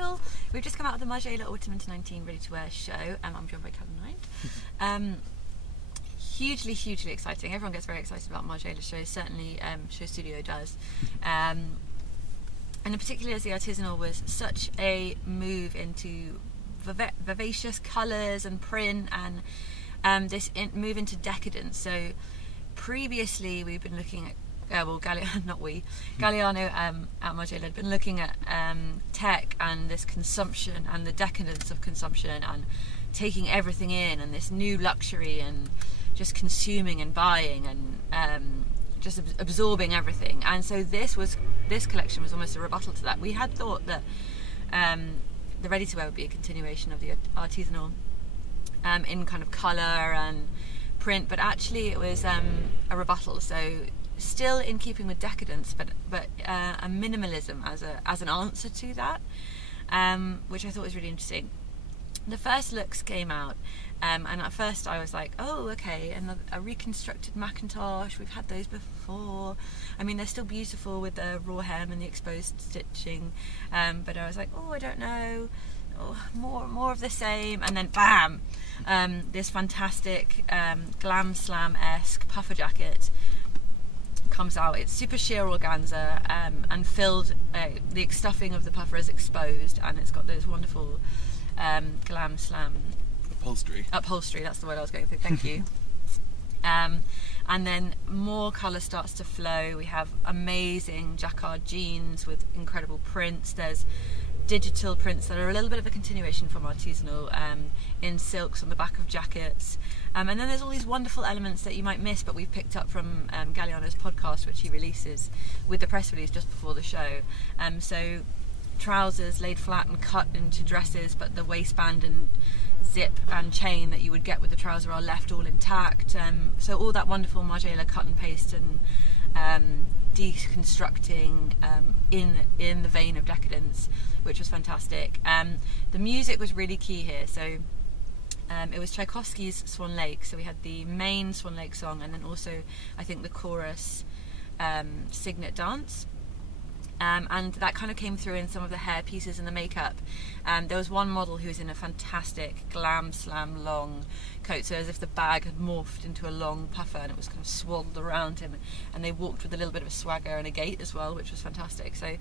style. We've just come out of the Margiela Autumn Winter 19 Ready to Wear show. I'm joined by Calum Knight. Hugely exciting. Everyone gets very excited about Margiela shows. Certainly SHOWstudio does. And particularly as the artisanal was such a move into vivacious colours and print, and this move into decadence. So previously we've been looking at Galliano at Margiela had been looking at tech and this consumption and the decadence of consumption and taking everything in, and this new luxury and just consuming and buying and just absorbing everything. And so this collection was almost a rebuttal to that. We had thought that the ready-to-wear would be a continuation of the artisanal in kind of colour and print, but actually it was a rebuttal. So still in keeping with decadence, but a minimalism as an answer to that, which I thought was really interesting. The first looks came out, and at first I was like, oh, okay, and a reconstructed Macintosh, we've had those before. I mean, they're still beautiful with the raw hem and the exposed stitching, but I was like, oh, I don't know, more of the same. And then bam, this fantastic Glam Slam-esque puffer jacket comes out. It's super sheer organza, and filled, the stuffing of the puffer is exposed, and it's got those wonderful Glam Slam upholstery, that's the word I was going for, thank you. And then more colour starts to flow. We have amazing Jacquard jeans with incredible prints. There's digital prints that are a little bit of a continuation from artisanal, in silks on the back of jackets, and then there's all these wonderful elements that you might miss, but we've picked up from Galliano's podcast, which he releases with the press release just before the show. So trousers laid flat and cut into dresses, but the waistband and zip and chain that you would get with the trouser are left all intact. So all that wonderful Margiela cut and paste and deconstructing in the vein of decadence, which was fantastic. The music was really key here. So it was Tchaikovsky's Swan Lake. So we had the main Swan Lake song, and then also I think the chorus Signet Dance. And that kind of came through in some of the hair pieces and the makeup. There was one model who was in a fantastic Glam Slam long coat, so as if the bag had morphed into a long puffer and it was kind of swaddled around him, and they walked with a little bit of a swagger and a gait as well, which was fantastic. So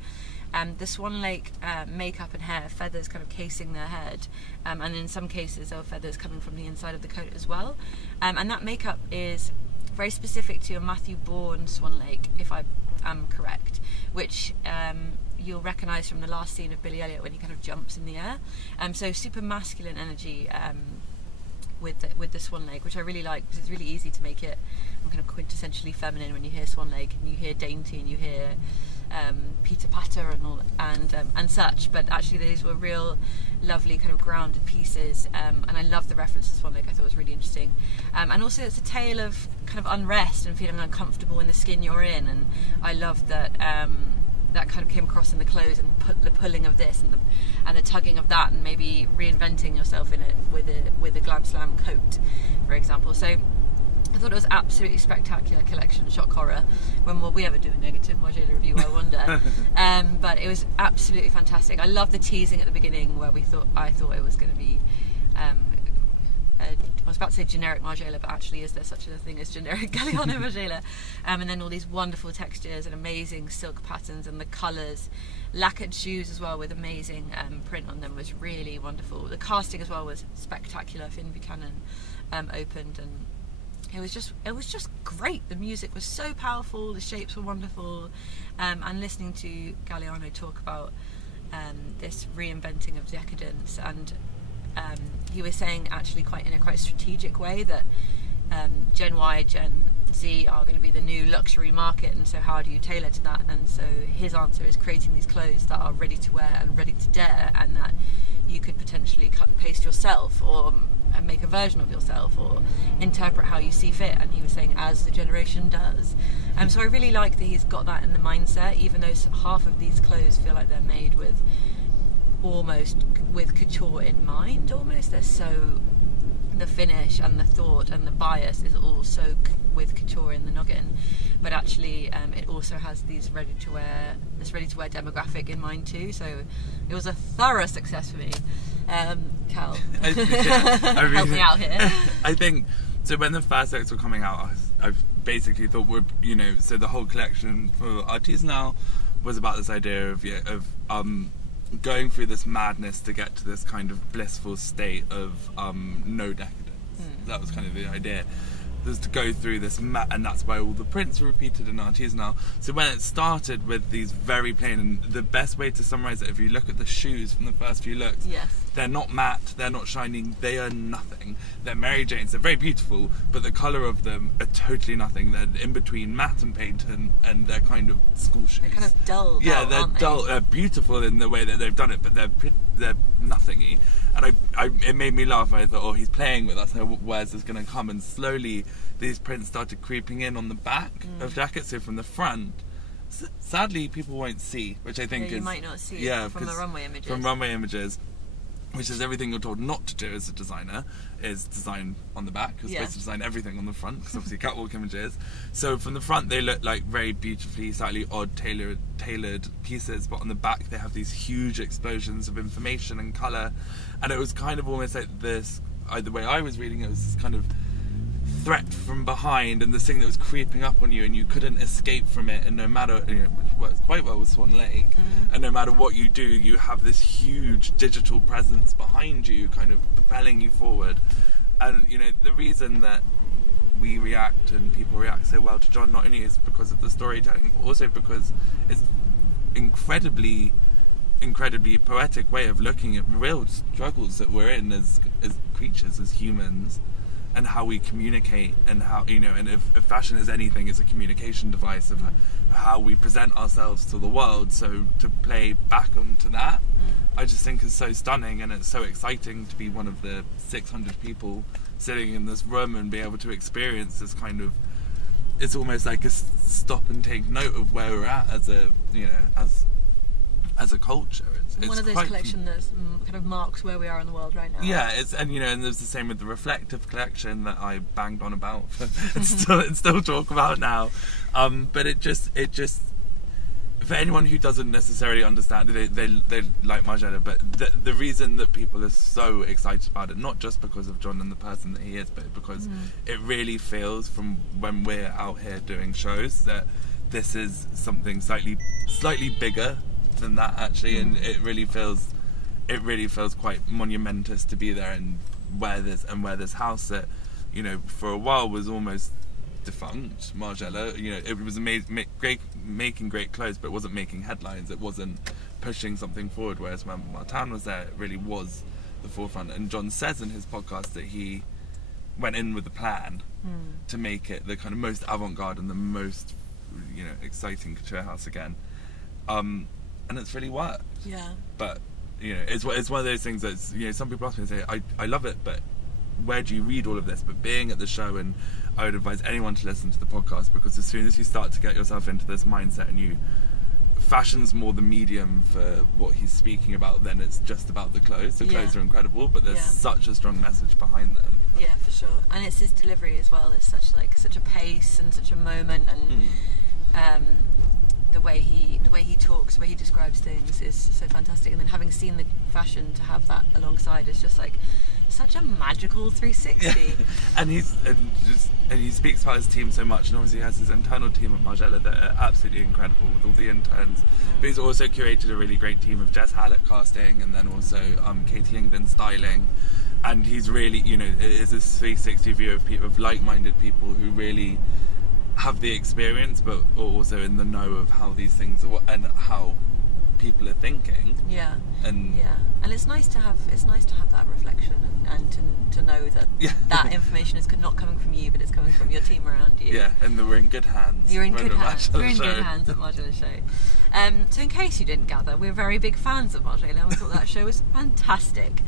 the Swan Lake makeup and hair, feathers kind of casing their head, and in some cases there were feathers coming from the inside of the coat as well. And that makeup is very specific to a Matthew Bourne Swan Lake, if I am correct, which you'll recognise from the last scene of Billy Elliot when he kind of jumps in the air. So super masculine energy with the Swan Lake, which I really like, because it's really easy to make it kind of quintessentially feminine when you hear Swan Lake and you hear dainty and you hear Peter Patter and all and such. But actually these were real lovely kind of grounded pieces, and I love the reference to Swan Lake. I thought it was really interesting, and also it's a tale of kind of unrest and feeling uncomfortable in the skin you're in, and I love that that kind of came across in the clothes, and the pulling of this and the tugging of that, and maybe reinventing yourself in it with a Glam Slam coat, for example. So I thought it was absolutely spectacular collection, shock horror. When will we ever do a negative Margiela review, I wonder. But it was absolutely fantastic. I love the teasing at the beginning where I thought it was going to be I was about to say generic Margiela, but actually is there such a thing as generic Galliano Margiela? And then all these wonderful textures and amazing silk patterns, and the colours. Lacquered shoes as well with amazing print on them was really wonderful. The casting as well was spectacular. Finn Buchanan opened, and it was just great. The music was so powerful, the shapes were wonderful, and listening to Galliano talk about this reinventing of decadence, and he was saying actually in a quite strategic way that Gen Y, Gen Z are going to be the new luxury market, and so how do you tailor to that? And so his answer is creating these clothes that are ready to wear and ready to dare, and that you could potentially cut and paste yourself, or make a version of yourself, or interpret how you see fit. And he was saying, as the generation does. So I really like that he's got that in the mindset, even though half of these clothes feel like they're made with couture in mind almost. They're so the finish and the thought and the bias is all so with couture in the noggin, but actually it also has this ready to wear demographic in mind too. So it was a thorough success for me. Cal, help me out here. I think so. When the first looks were coming out, I basically thought so the whole collection for Artisanal was about this idea of going through this madness to get to this kind of blissful state of no decadence. That was kind of the idea. Was to go through this, and that's why all the prints were repeated in Artisanal. So when it started with these very plain, and the best way to summarise it, if you look at the shoes from the first few looks, they're not matte, they're not shining, they are nothing. They're Mary Janes, they're very beautiful, but the colour of them are totally nothing. They're in between matte and paint, and they're kind of school shoes. They're kind of dull. Yeah, they're dull. They're beautiful in the way that they've done it, but they're nothingy. And it made me laugh. I thought, he's playing with us. Where's this going to come? And slowly, these prints started creeping in on the back of jackets. So from the front, sadly, people won't see, which I think you might not see from the runway images. From runway images, which is everything you're told not to do as a designer, is design on the back. You're supposed to design everything on the front, because obviously catwalk images. So from the front, they look like very beautifully, slightly odd, tailored pieces, but on the back, they have these huge explosions of information and colour. And it was kind of almost like this, the way I was reading it, was this kind of threat from behind, and this thing that was creeping up on you, and you couldn't escape from it, and no matter, which works quite well with Swan Lake, and no matter what you do, you have this huge digital presence behind you, kind of propelling you forward. And the reason that we react and people react so well to John not only is because of the storytelling, but also because it's incredibly poetic way of looking at real struggles that we're in as creatures, as humans, and how we communicate, and how and if fashion is anything, it's a communication device of how we present ourselves to the world. So to play back onto that, I just think is so stunning, and it's so exciting to be one of the 600 people sitting in this room and be able to experience this kind of. It's almost like a stop and take note of where we're at as a as a culture. It's one of those collections that kind of marks where we are in the world right now. Yeah, and there's the same with the Reflective collection that I banged on about and still talk about now. But it just for anyone who doesn't necessarily understand, they like Margiela, but the reason that people are so excited about it, not just because of John and the person that he is, but because it really feels from when we're out here doing shows that this is something slightly bigger than that actually, and it really feels quite monumentous to be there and wear this house that for a while was almost defunct. Margiela, it was making great clothes, but it wasn't making headlines, it wasn't pushing something forward, whereas when Martin was there, it really was the forefront. And John says in his podcast that he went in with a plan to make it the kind of most avant-garde and the most exciting couture house again, and it's really worked. Yeah. But it's one of those things that's some people ask me and say I love it, but where do you read all of this? But being at the show, and I would advise anyone to listen to the podcast, because as soon as you start to get yourself into this mindset and fashion's more the medium for what he's speaking about, then it's just about the clothes. The clothes are incredible, but there's such a strong message behind them. Yeah, for sure. And it's his delivery as well. There's such a pace and such a moment, and the way he talks, the way he describes things is so fantastic. And then having seen the fashion to have that alongside is just like such a magical 360. Yeah. And he speaks about his team so much, and obviously he has his internal team at Margiela that are absolutely incredible with all the interns. But he's also curated a really great team of Jess Hallett casting, and then also Katy England styling. And he's really, it is a 360 view of like-minded people who really have the experience, but are also in the know of how these things are and how people are thinking. Yeah. And it's nice to have that reflection and to know that that information is not coming from you, but it's coming from your team around you. Yeah, and that we're in good hands. You're in good hands. We're in good hands at Margiela Show. So in case you didn't gather, we're very big fans of Margiela, and we thought that show was fantastic.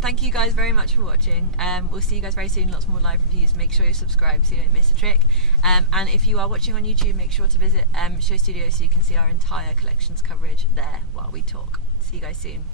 Thank you guys very much for watching. We'll see you guys very soon. Lots more live reviews. Make sure you're subscribed so you don't miss a trick. And if you are watching on YouTube, make sure to visit SHOWstudio so you can see our entire collections coverage there while we talk. See you guys soon.